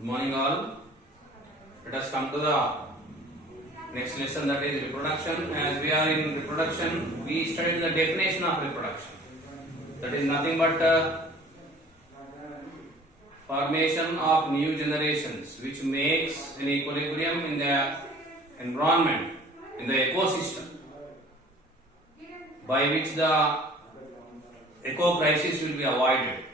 Good morning all. Let us come to the next lesson, that is reproduction. As we are in reproduction, we studied the definition of reproduction. That is nothing but formation of new generations which makes an equilibrium in the environment, in the ecosystem, by which the eco crisis will be avoided.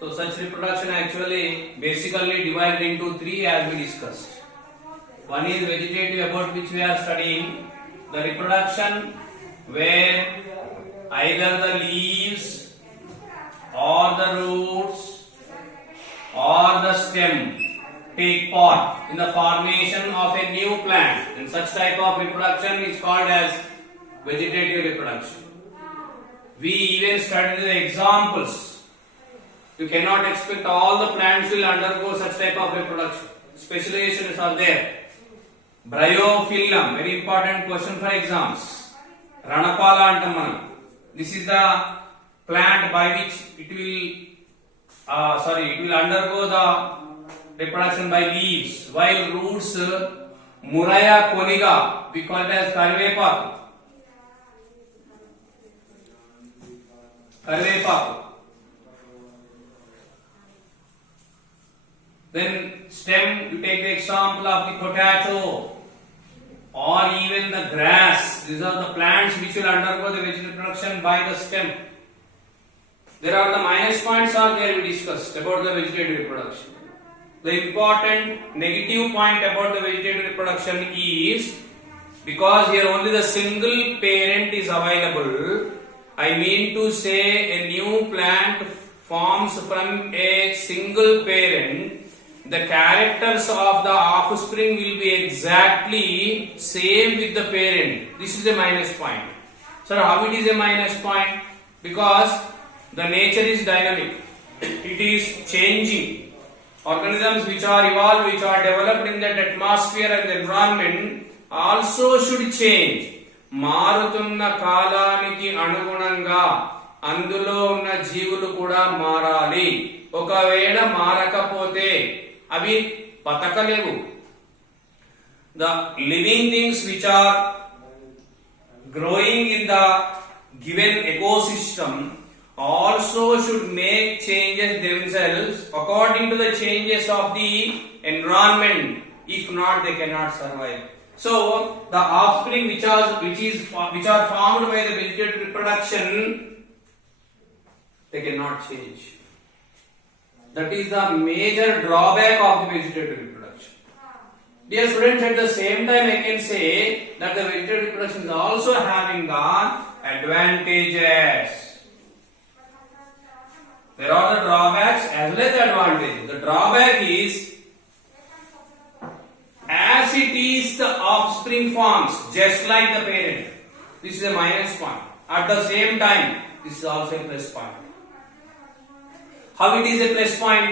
So such reproduction actually basically divided into three as we discussed. One is vegetative, about which we are studying the reproduction where either the leaves or the roots or the stem take part in the formation of a new plant, and such type of reproduction is called as vegetative reproduction. We even studied the examples. You cannot expect all the plants will undergo such type of reproduction. Specializations are there. Bryophyllum, very important question for exams. Ranapala antam manam. This is the plant by which it will undergo the reproduction by leaves, while roots Muraya coniga, we call it as Karivepaku. Then stem, you take the example of the potato or even the grass. These are the plants which will undergo the vegetative reproduction by the stem. There are the minus points are there we discussed about the vegetative reproduction. The important negative point about the vegetative reproduction is, because here only the single parent is available, I mean to say a new plant forms from a single parent, the characters of the offspring will be exactly same with the parent. This is a minus point. So how it is a minus point? Because the nature is dynamic. It is changing. Organisms which are evolved, which are developed in that atmosphere and the environment also should change. మారుతున్న కాలానికి అనుగుణంగా అందులో ఉన్న జీవులు కూడా మారాలి. ఒకవేళ మారకపోతే అవి బతకలేవు. The living things which are growing in the given ecosystem also should make changes themselves according to the changes of the environment. If not, they cannot survive. So the offspring which are formed by the vegetative reproduction, they cannot change. That is the major drawback of the vegetative reproduction. Dear students, at the same time I can say that the vegetative reproduction is also having the advantages. There are the drawbacks as well as the advantages. The drawback is, as it is the offspring forms just like the parent. This is a minus point. At the same time, this is also a plus point. How it is a plus point?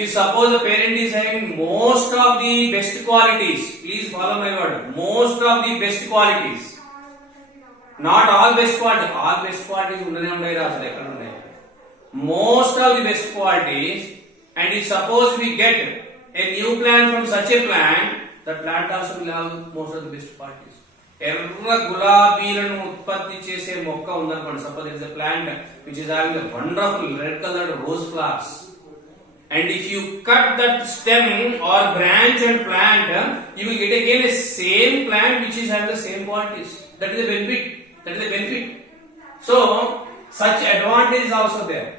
If suppose the parent is having most of the best qualities, please follow my word, most of the best qualities, not all best qualities, all best qualities most of the best qualities, and if suppose we get a new plant from such a plant, that plant also will have most of the best qualities. ఎర్ర గులాబీలను ఉత్పత్తి చేసే మొక్క ఉందనుకోండి. Suppose there is a plant which is having a wonderful red colored rose flowers, and if you cut that stem or branch and plant, you will get again a same plant which is having the same qualities. That is the benefit. So such advantage is also there.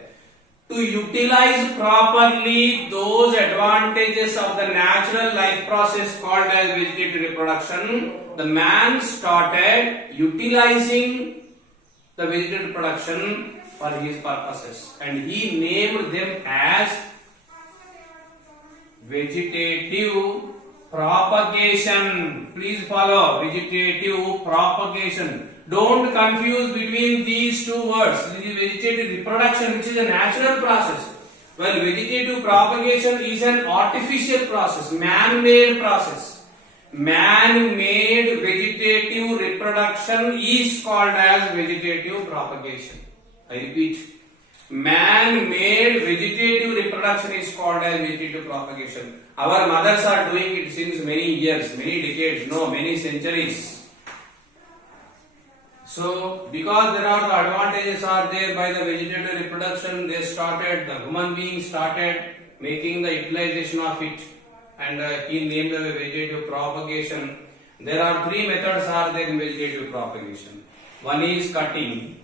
To utilize properly those advantages of the natural life process called as vegetative reproduction, the man started utilizing the vegetative reproduction for his purposes, and he named them as vegetative propagation. Please follow, vegetative propagation. Don't confuse between these two words. This is vegetative reproduction, which is a natural process, while vegetative propagation is an artificial process, man-made process. Man-made vegetative reproduction is called as vegetative propagation. I repeat, Man-made vegetative reproduction is called as vegetative propagation. Our mothers are doing it since many years, many decades, no, many centuries. So, because there are the advantages are there by the vegetative reproduction, the human being started making the utilization of it, and he named the vegetative propagation. There are three methods are there in vegetative propagation. One is cutting,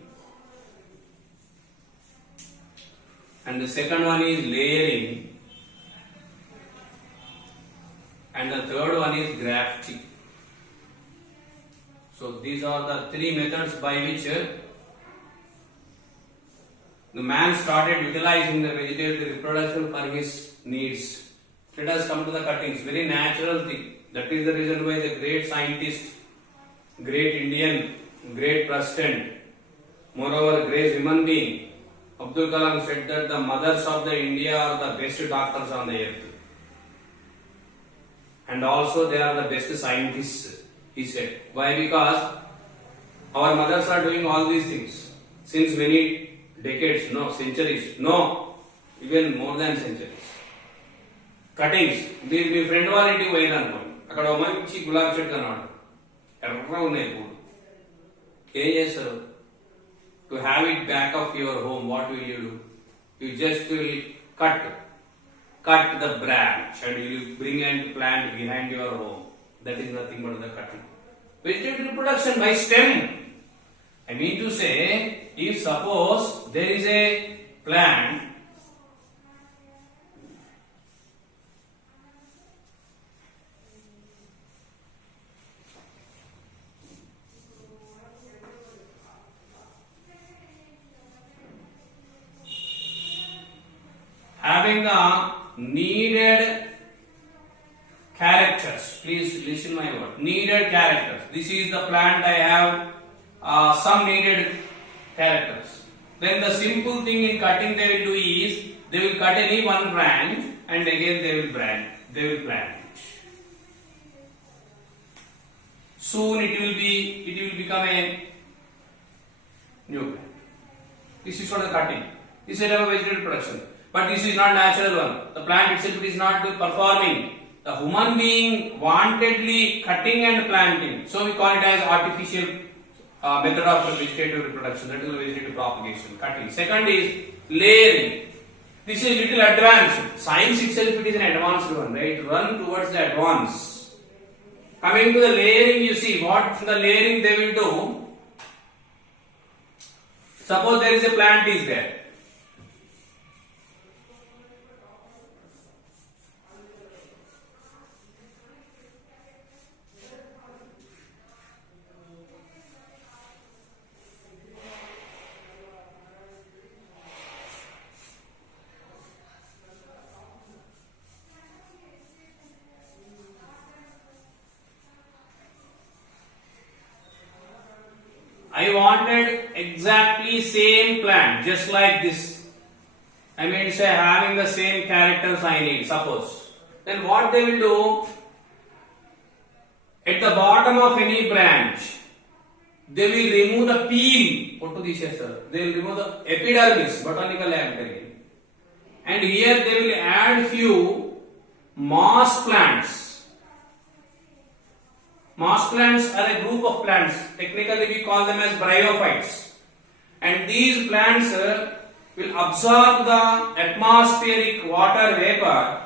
and the second one is layering, and the third one is grafting. So these are the three methods by which the man started utilizing the vegetative reproduction for his needs. Let us come to the cuttings. Very natural thing. That is the reason why the great scientist, great Indian, great president, moreover great human being, Abdul Kalam said that the mothers of the India are the best doctors on the earth. And also they are the best scientists, he said. Why? Because our mothers are doing all these things since many decades, no, centuries, no, even more than centuries. Cuttings. మీరు మీ friend వాళ్ళ ఇంటికి పోయిన అనుకోండి, అక్కడ ఒక మంచి గులాబీ చెట్టు కనబడు, ఎర్ర ఉన్నాయి పూలు. ఏం చేస్తారు? To have it back of your home, what will you do? You just will cut the branch and you will bring and plant behind your home. That is nothing but the cutting. Vegetative reproduction by stem. I mean to say, if suppose there is a plant having the needed characters, please listen my word, needed characters. This is the plant, I have some needed characters. Then the simple thing in cutting they will do is, they will cut any one branch and again they will plant it. Soon it will become a new plant. This is for the cutting. This is our vegetative production. But this is not natural one. The plant itself is not performing. The human being wantedly cutting and planting. So we call it as artificial method of vegetative reproduction. That is the vegetative propagation, cutting. Second is layering. This is little advanced. Science itself it is an advanced one, right? Run towards the advance. Coming to the layering, you see what the layering they will do. Suppose there is a plant is there. I wanted exactly same plant, just like this. I mean, say having the same characters I need, suppose. Then what they will do? At the bottom of any branch, they will remove the peel. What do they say, sir? They will remove the epidermis, botanical epidemic. And here they will add few moss plants. Moss plants are a group of plants. Technically we call them as bryophytes. And these plants will absorb the atmospheric water vapor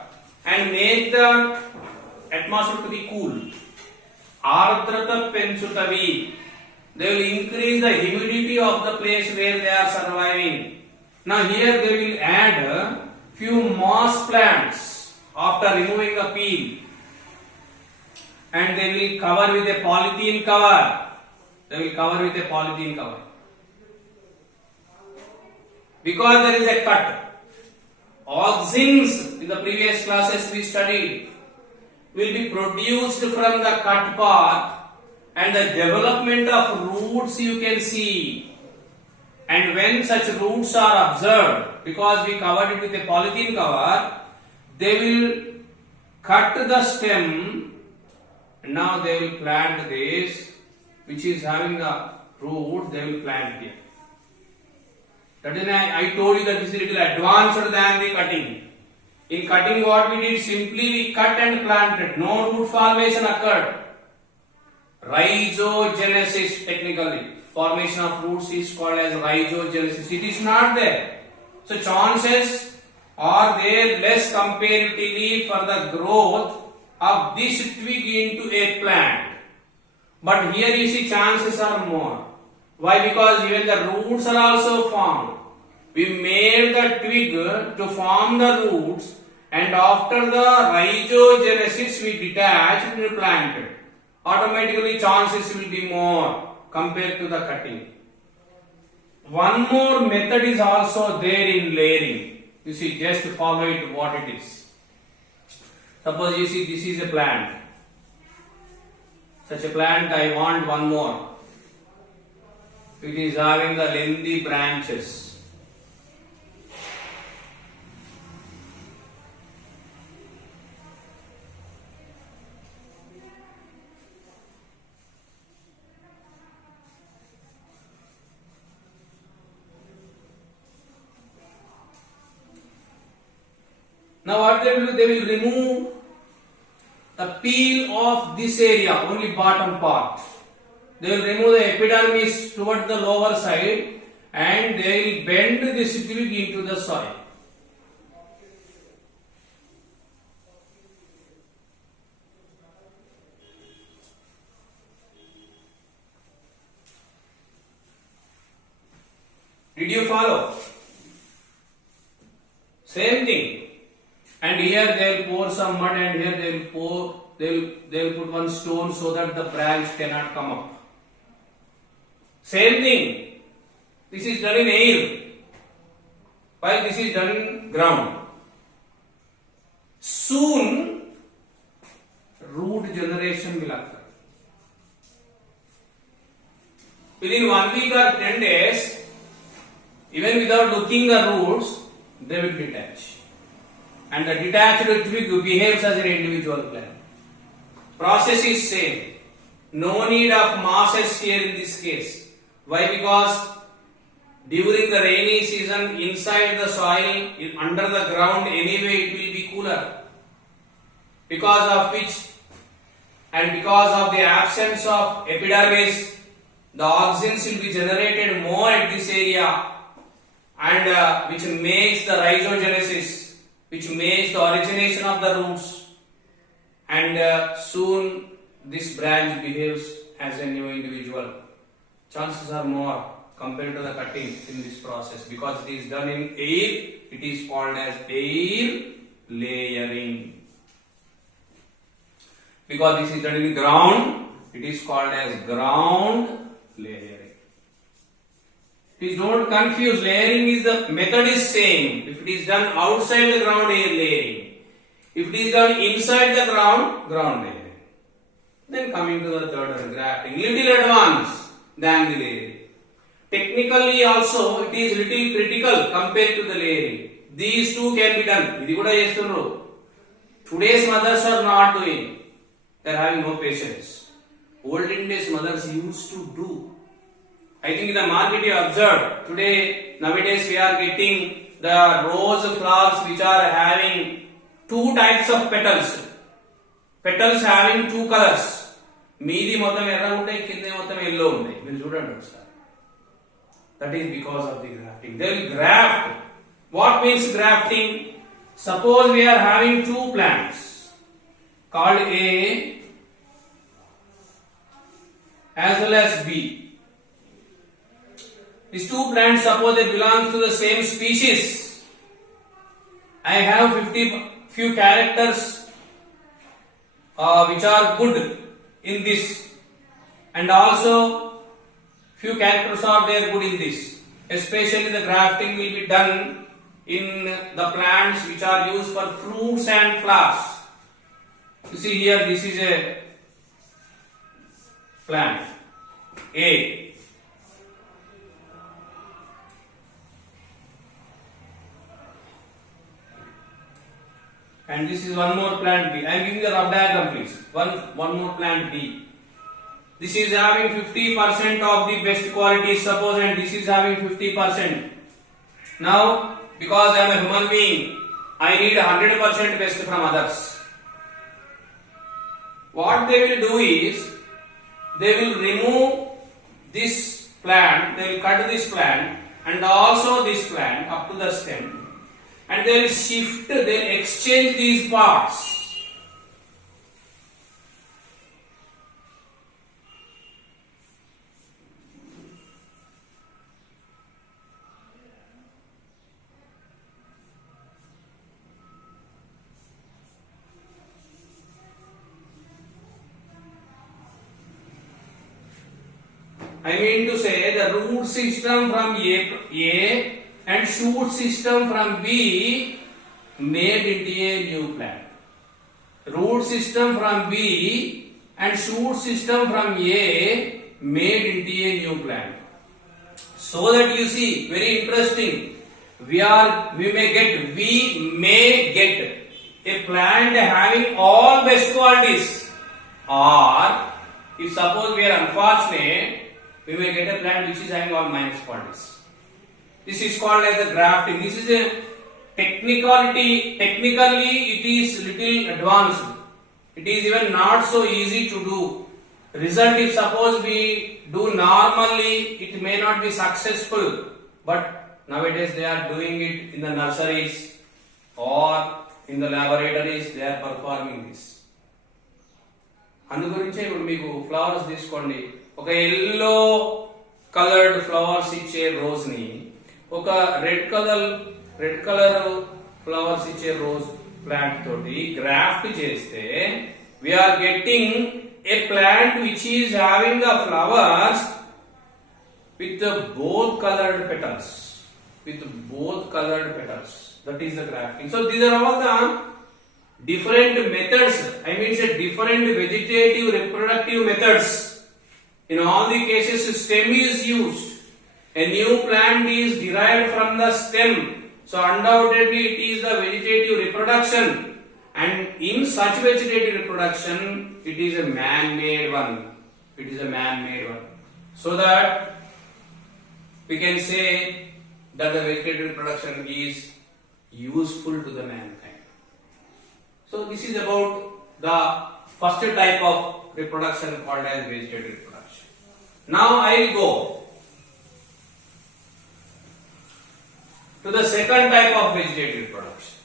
and make the atmosphere to be cool. Ardrata penchutavi. They will increase the humidity of the place where they are surviving. Now here they will add few moss plants after removing the peel. And they will cover with a polythene cover. Because there is a cut. Auxins in the previous classes we studied will be produced from the cut part, and the development of roots you can see. And when such roots are observed, because we covered it with a polythene cover, they will cut the stem. Now they will plant this, which is having the root, they will plant here. That is why I told you that this is little advanced than the cutting. In cutting, what we did, simply we cut and planted. No root formation occurred. Rhizogenesis, technically. Formation of roots is called as rhizogenesis. It is not there. So chances are there less comparatively for the growth of this twig into a plant. But here you see chances are more. Why? Because even the roots are also formed. We made the twig to form the roots, and after the rhizogenesis we detached and planted. Automatically chances will be more compared to the cutting. One more method is also there in layering. You see, just follow it what it is. Suppose you see this is a plant. Such a plant I want one more. It is having the lengthy branches. Now what they will do? They will remove the peel of this area, only bottom part. They will remove the epidermis towards the lower side and they will bend this twig into the soil. Did you follow? Same thing. And here they will pour some mud and here they will put one stone so that the branch cannot come up. Same thing. This is done in air, while this is done in ground. Soon root generation will occur. Within 1 week or 10 days, even without looking the roots, they will detach. And the detached twig behaves as an individual plant. Process is same. No need of mosses here in this case. Why? Because during the rainy season, inside the soil, under the ground, anyway it will be cooler. Because of which, and because of the absence of epidermis, the auxins will be generated more at this area, and which makes the rhizogenesis, which makes the origination of the roots, and soon this branch behaves as a new individual. Chances are more compared to the cutting in this process, because it is done in air. It is called as air layering. Because this is done in ground, it is called as ground layering. Please don't confuse. Layering is the method is same. If it is done outside the ground, air layering. If it is done inside the ground, ground layering. Then coming to the third one, grafting, little advanced than the layering. Technically also it is little critical compared to the layering. These two can be done. Idi kuda chestunnaru. Today's mothers are not doing. They are having no patience. Olden days mothers used to do. I think in the market you observed. Today, nowadays we are getting the rose flowers which are having two types of petals. Petals having two colors. Meedi మొత్తం ఎర్ర ఉంటాయి, కింద మొత్తం yellow ఉంటాయి. మీరు చూడండి ఒకసారి. That is because of the grafting. They will graft. What means grafting? Suppose we are having two plants called A as well as B. These two plants, suppose they belong to the same species. I have 50 few characters which are good in this, and also few characters are there good in this. Especially the grafting will be done in the plants which are used for fruits and flowers. You see here, this is a plant A. And this is one more plant B. I am giving the rough diagram, please. One more plant B. This is having 50% of the best quality, suppose, and this is having 50%. Now, because I am a human being, I need 100% best from others. What they will do is, they will remove this plant, they will cut this plant and also this plant up to the stem, and they will shift, they will exchange these parts. I mean to say the root system from A and shoot system from B made into a new plant. Root system from B and shoot system from A made into a new plant. So that you see, very interesting. We may get a plant having all best qualities, or if suppose we are unfortunate, we may get a plant which is having all minus qualities. This is called as the grafting. This is a technically it is little advanced. It is even not so easy to do. Result, if suppose we do normally, it may not be successful, but nowadays they are doing it in the nurseries or in the laboratories, they are performing this. అందు గురించే ఇప్పుడు మీకు flowers తీసుకోండి, ఒక yellow coloured flowers ఇచ్చే rose ని ఒక red colour flowers ఇచ్చే రోజ్ ప్లాంట్ తోటి గ్రాఫ్ట్ చేస్తే we are getting a plant which is having the flowers with both colored petals, that is the grafting. So these are all the different methods, I mean different vegetative reproductive methods. In all the cases stem is used, a new plant is derived from the stem, so undoubtedly it is the vegetative reproduction, and in such vegetative reproduction it is a man-made one, so that we can say that the vegetative reproduction is useful to the mankind. So this is about the first type of reproduction called as vegetative reproduction. Now I will go to the second type of vegetative reproduction.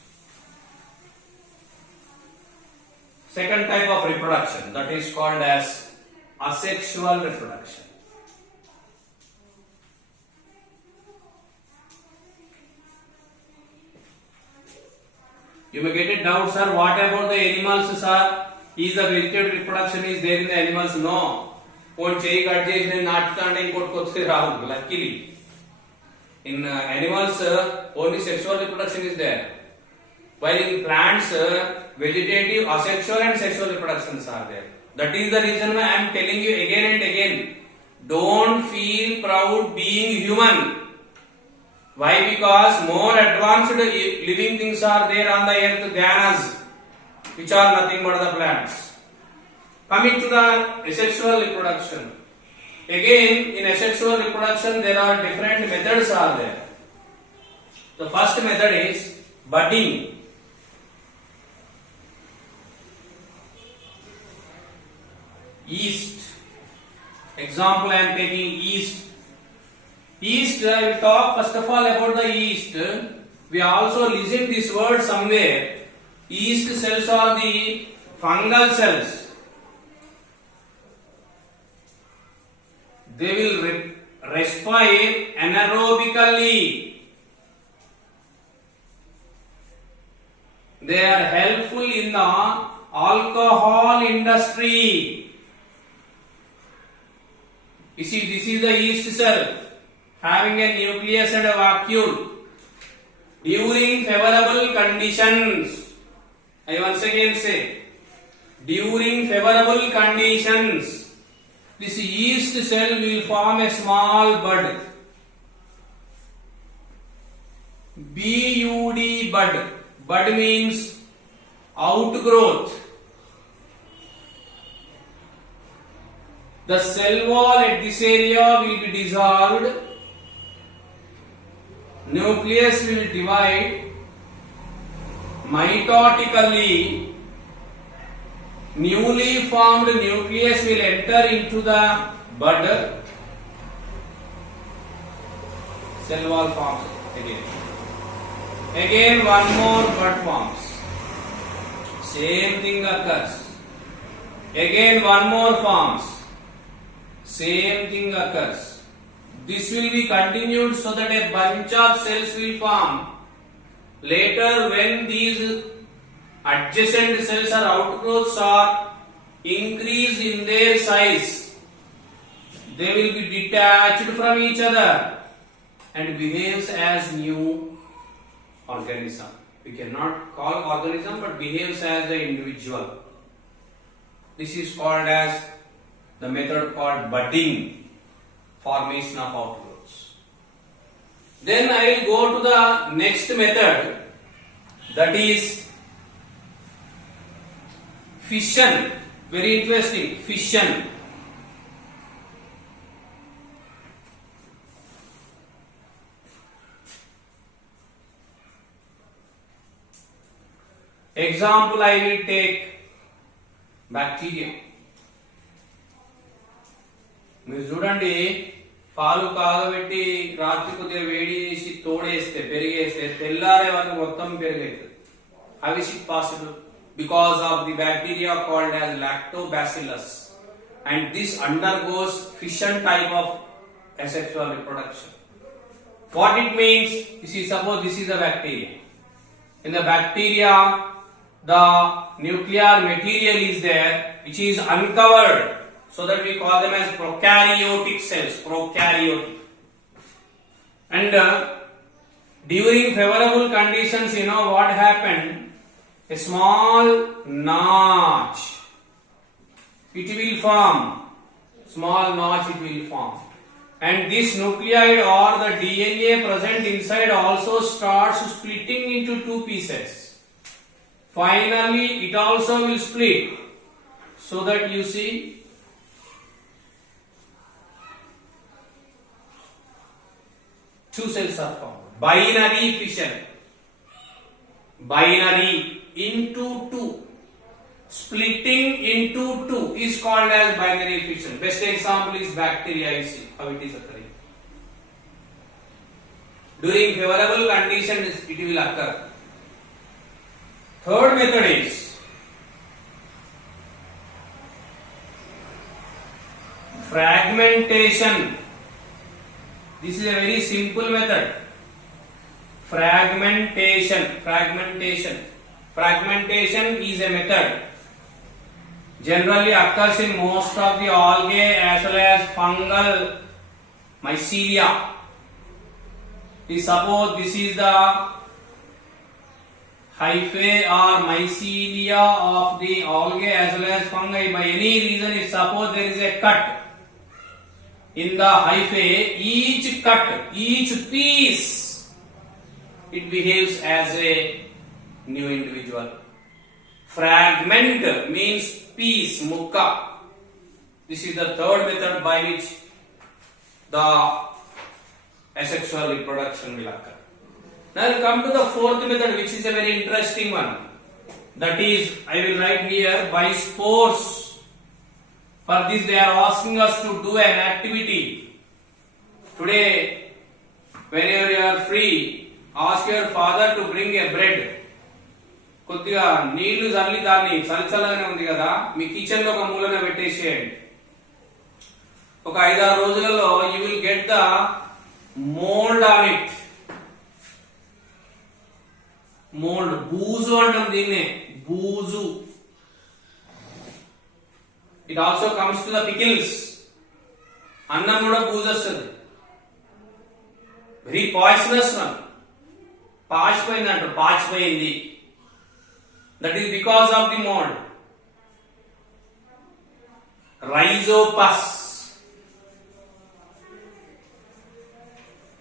Second type of reproduction, that is called as asexual reproduction. You may get a doubt, sir, what about the animals, sir? Is the vegetative reproduction is there in the animals? No. One cheyi cut chesi naatutante inkoti kothi ravu, luckily. In animals, only sexual reproduction is there. While in plants, vegetative, asexual and sexual reproductions are there. That is the reason why I am telling you again and again, don't feel proud being human. Why? Because more advanced living things are there on the earth than us, which are nothing but the plants. Coming to the asexual reproduction. Again, in asexual reproduction, there are different methods are there. The first method is budding. Yeast. Example, I am taking yeast. Yeast, I will talk first of all about the yeast. We also listen this word somewhere. Yeast cells are the fungal cells. They will respire anaerobically. They are helpful in the alcohol industry. You see, this is the yeast cell having a nucleus and a vacuole. During favorable conditions, I once again say, during favorable conditions, this yeast cell will form a small bud. BUD, bud. Bud means outgrowth. The cell wall at this area will be dissolved. nucleus will divide mitotically. Newly formed nucleus will enter into the bud. Cell wall forms again. Again one more bud forms. Same thing occurs. Again one more forms. Same thing occurs. This will be continued so that a bunch of cells will form. Later, when these adjacent cells or outgrowths are increased in their size, they will be detached from each other and behaves as new organism. We cannot call organism, but behaves as an individual. This is called as the method called budding, formation of outgrowths. Then I will go to the next method, that is fission. Very interesting, fission. Example I will take bacteria. మీరు చూడండి, పాలు కాగబెట్టి రాత్రి కొద్దిగా వేడి చేసి తోడేస్తే పెరిగేస్తే తెల్లారే వరకు మొత్తం పెరుగైతుంది. How is it possible? Because of the bacteria called as lactobacillus, and this undergoes fission type of asexual reproduction. What it means? Suppose this is a bacteria. In the bacteria, the nuclear material is there which is uncovered, so that we call them as prokaryotic cells. Prokaryotic. And during favorable conditions, you know what happened? A small notch, it will form. Small notch it will form. And this nucleide or the DNA present inside also starts splitting into two pieces. Finally, it also will split, so that you see two cells are formed. Binary fission. Binary into two. Splitting into two is called as binary fission. Best example is bacteria. You see how it is occurring. During favorable conditions, it will occur. Third method is fragmentation. This is a very simple method. Fragmentation. Fragmentation is a method generally occurs in most of the algae as well as fungal mycelia. Suppose this is the hyphae or mycelia of the algae as well as fungi. By any reason, if suppose there is a cut in the hyphae, each cut, each piece, it behaves as a new individual. Fragment means piece, mukka. This is the third method by which the asexual reproduction will occur. Now we come to the fourth method, which is a very interesting one. That is, I will write here, by spores. For this they are asking us to do an activity. Today, whenever you are free, ask your father to bring a bread. కొద్దిగా నీళ్లు చల్లి దాన్ని చలిచల్లగానే ఉంది కదా, మీ kitchen లో ఒక మూలన పెట్టేసేయండి. ఒక 5-6 రోజులలో you will get the mould on it. Mould, బూజు అంటాం దీన్నే, బూజు. It also comes to the pickles. అన్నం కూడా బూజు వస్తుంది. Very poisonous one. పాచిపోయింది అంటారు, పాచిపోయింది. That is because of the mold. Rhizopus.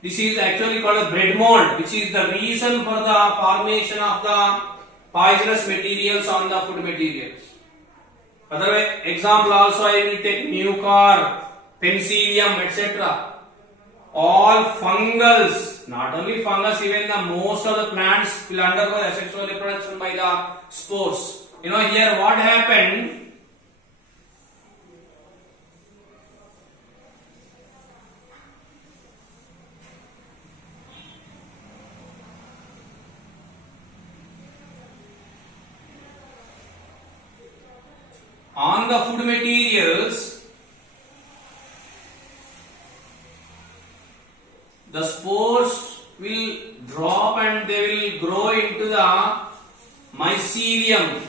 This is actually called a bread mold, which is the reason for the formation of the poisonous materials on the food materials. Other example also I will take Mucor, Penicillium, etc. all fungals, not only fungus, even the most of the plants will undergo asexual reproduction by the spores. You know, here what happened? On the food materials, the spores will drop and they will grow into the mycelium.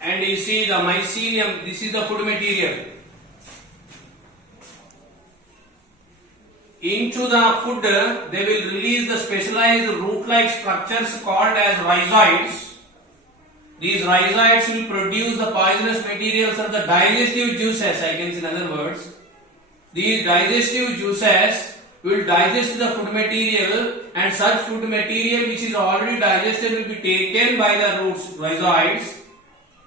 And you see the mycelium, this is the food material. Into the food, they will release the specialized root-like structures called as rhizoids. These rhizoids will produce the poisonous materials or the digestive juices, I can say in other words. These digestive juices will digest the food material, and such food material which is already digested will be taken by the roots, rhizoids,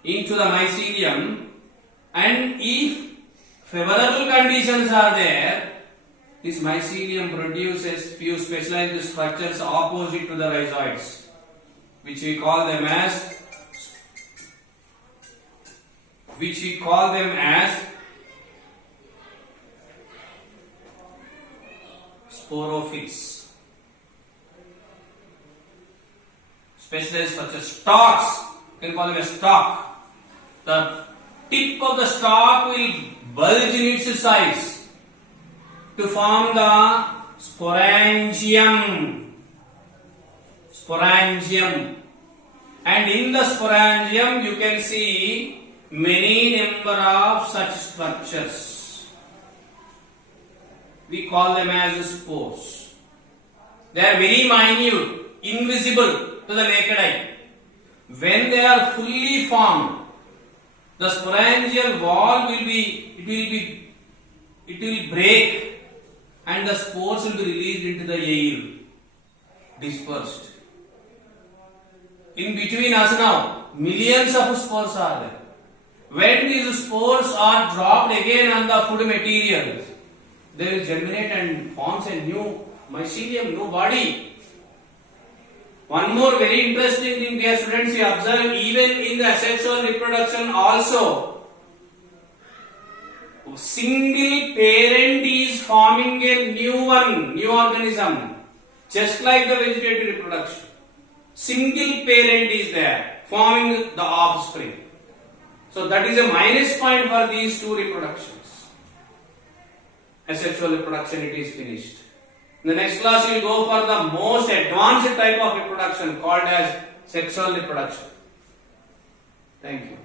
into the mycelium, and if favorable conditions are there, this mycelium produces few specialized structures opposite to the rhizoids, which we call them as sporophytes. Specialized structures, stalks, you can call them a stalk. The tip of the stalk will bulge in its size to form the sporangium. And in the sporangium you can see many number of such structures. We call them as spores. They are very minute, invisible to the naked eye. When they are fully formed, the sporangial wall will break, and the spores will be released into the air, dispersed. In between us now, millions of spores are there. When these spores are dropped again on the food materials, they will germinate and forms a new mycelium, new body. One more very interesting thing, dear students, you observe even in the asexual reproduction also, single parent is forming a new organism, just like the vegetative reproduction. Single parent is there, forming the offspring. So that is a minus point for these two reproductions. Asexual reproduction, it is finished. In the next class, we will go for the most advanced type of reproduction called as sexual reproduction. Thank you.